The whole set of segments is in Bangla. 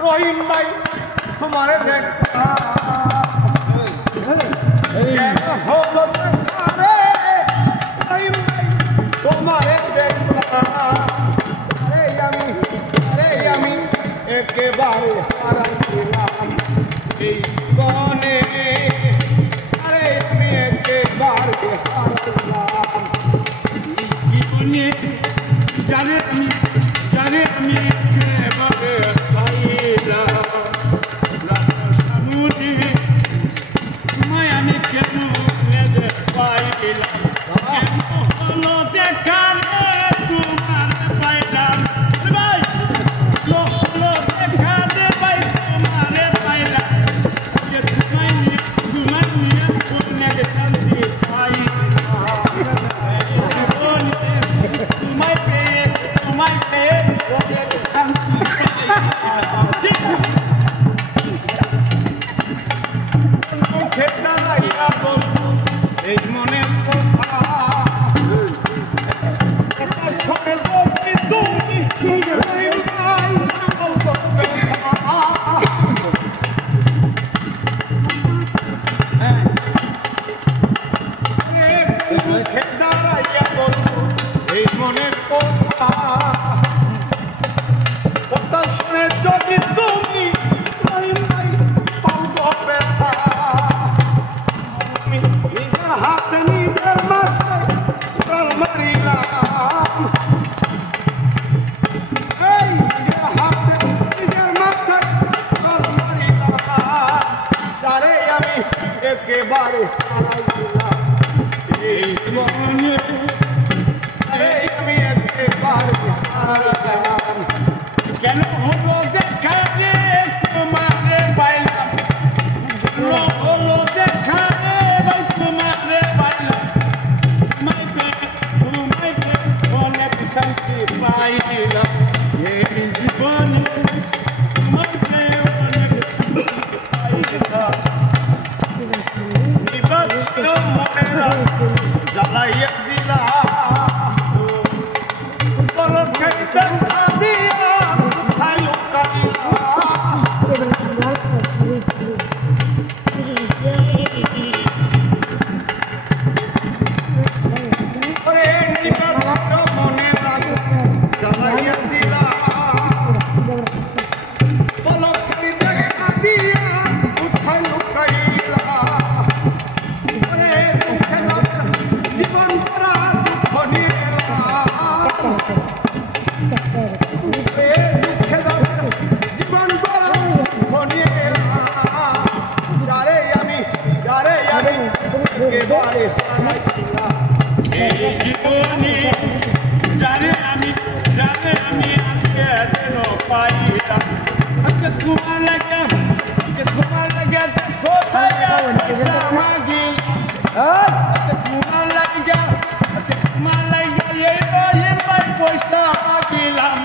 রহিম ভাই তোমারে দেখা কেন হলো রে রহিম ভাই তোমারে দেখা আরে আমি একেবারে হারাই দিলাম এই জীবনে আরে আমি একেবারে হারাইলাম এই জীবনে জানে আমি একেবারে পাইলাম রাস্তার সামনে তোমায় আমি কেন মেজে পাইলাম কেন হলো দেখা রে তোমার পাইলাম ভাই হলো দেখা রে ভাই তোমারে পাইলাম যে তোমায় নিয়ে অন্যের শান্তি পাইলাম এই মনে কথা এই মনের কথা কথা শুনে যদি তুমি ব্যথা নিজের হাতে নিজের মাথায় মারিলাম এই নিজের হাতে নিজের মাথায় মারিলাম তারে আমি একেবারে হারাই দিলাম এই জীবনে আরে আমি একেবারে হারাইলাম কেন হলো দেখা রে তোমারে পাইলাম হলো দেখা রে ভাই তোমারে পাইলাম তোমায় অনেক শান্তি পাইলাম এই জীবনে তোমাকে অনেক শান্তি পাইলাম নিবাচিত মনেরা জ্বালাইয়া দিলা পলকে দেখা দিয়া কোথায় লুকাইলা ওরে নিবাচিত মনেরা জ্বালাইয়া দিলা পলকে দেখা দিয়া কোথায় লুকাইলা জীবন করা দুঃখে জীবন করা যারে আমি একেবারে হারাই দিলাম এই জীবনে জানে আমি আজকে যেন পাইলাম আজকে তোমার লাগে কোথায় মাগি আজকে তোমার লাগে এই ভাই পয়সা মাগিলাম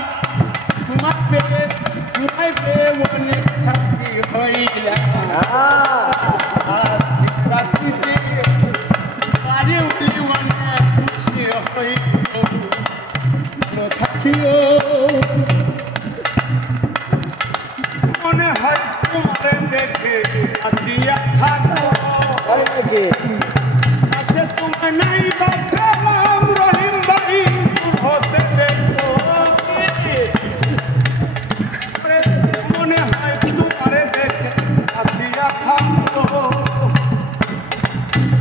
তোমায় পেয়ে অনেক শান্তি হইলাম রাত্রিতে কাজে উঠি অনেক খুশি হইল থাকিও মনে হয় তোমারে দেখে আজিয়া থাকো আজকে তোমার নাই বাপরাম রহিম ভাই দূর হতে দেখো মনে হয় তোমারে দেখে আজিয়া থাকো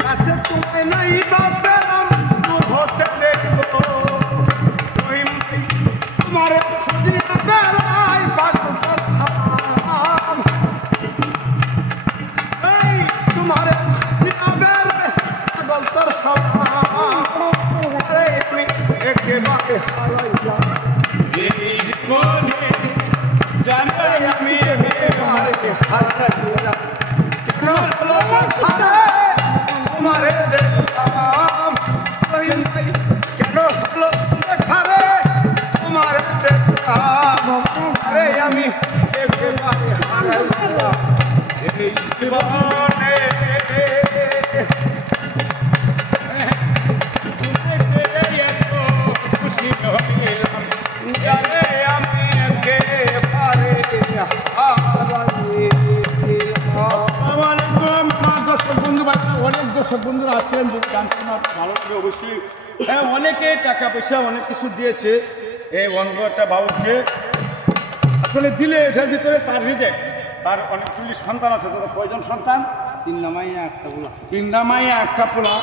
আজকে তোমার নাই বাপরাম দূর হতে দেখো রহিম ভাই তোমারে খুঁজিয়া বেড়াই বাগুটার সাম এই তোমারে খুঁজিয়া বেড়াই বাগুটার সাম আরে আমি একেবারে হারাইলাম এই জীবনে জানে আমি একেবারে হারাইলাম কেন হলো কথা তোমারে দেখলাম রহিম ভাই কেন হলো দেখা রে তোমারে দেখলাম আরে আমি একেবারে হারাইলাম এই জীবনে খুশি হইলাম জানে আমি একেবারে দর্শক বন্ধুরা আছেন, যদি গান শোনা ভালো লাগে অবশ্যই। হ্যাঁ, অনেকে টাকা পয়সা অনেক কিছু দিয়েছে এই অঙ্গটা বাউলকে, আসলে দিলে এটার ভিতরে তার রিজেক্ট, তার অনেকগুলি সন্তান আছে। তাদের কয়জন সন্তান? 3 নামাইয়া একটা পোলা। 3 নামাইয়া একটা পোলা।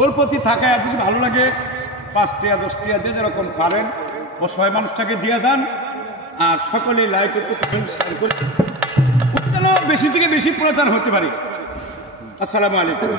ওর প্রতি থাকায় যদি ভালো লাগে 5 টাকা 10 টাকা যে যেরকম পারেন অসহায় মানুষটাকে দিয়ে দেন। আর সকলেই লাইক করতে শেয়ার করে যেন বেশি থেকে বেশি প্রচার হতে পারে। আসসালামু আলাইকুম।